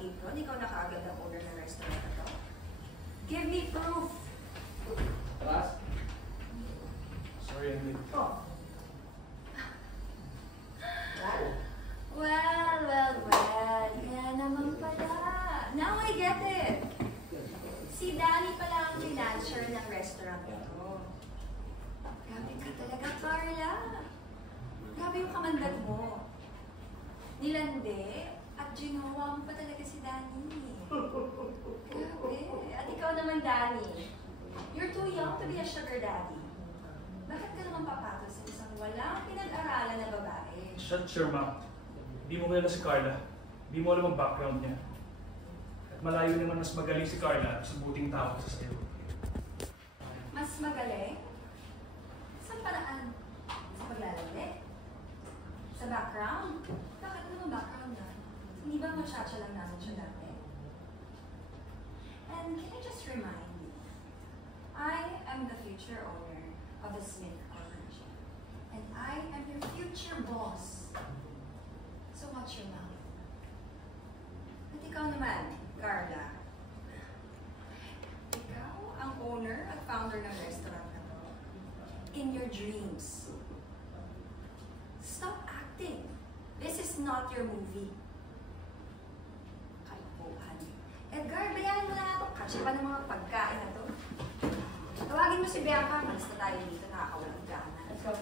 apron, ikaw na kaagad ang owner ng restaurant na to? Give me proof! Trust? Sorry, I'm late. Oh. Well. Kaya naman pala. Now I get it. Si Danny pala ang financier ng restaurant ito. Grabe ka talaga, Carla. Grabe yung kamandag mo. Nilande at ginawa mo pa talaga si Danny. Grabe. At ikaw naman, Danny. You're too young to be a sugar daddy. Bakit ka naman papatol sa isang walang pinag-aralan na babae? Shut your mouth. Hindi mo kilala si Carla. Hindi mo alam ang background niya. At malayo naman mas magaling si Carla sa buting tao sa sayo. Mas magaling? Saan paraan? Sa paglalandi? Sa background? Bakit naman background na? Hindi ba muchacha lang namin siya dati? And can I just remind you, I am the future owner of the Smith Corporation. And I am your future boss. So watch your mouth. At ikaw naman, Carla. Ikaw ang owner at founder ng restaurant na to. In your dreams. Stop acting. This is not your movie. Kalokohan. Edgar, bayaran mo na nga ito. Kasi pa ng mga pagkain na to. Tawagin mo si Bianca. Malis na tayo dito. Nakakawalang gana. Let's go.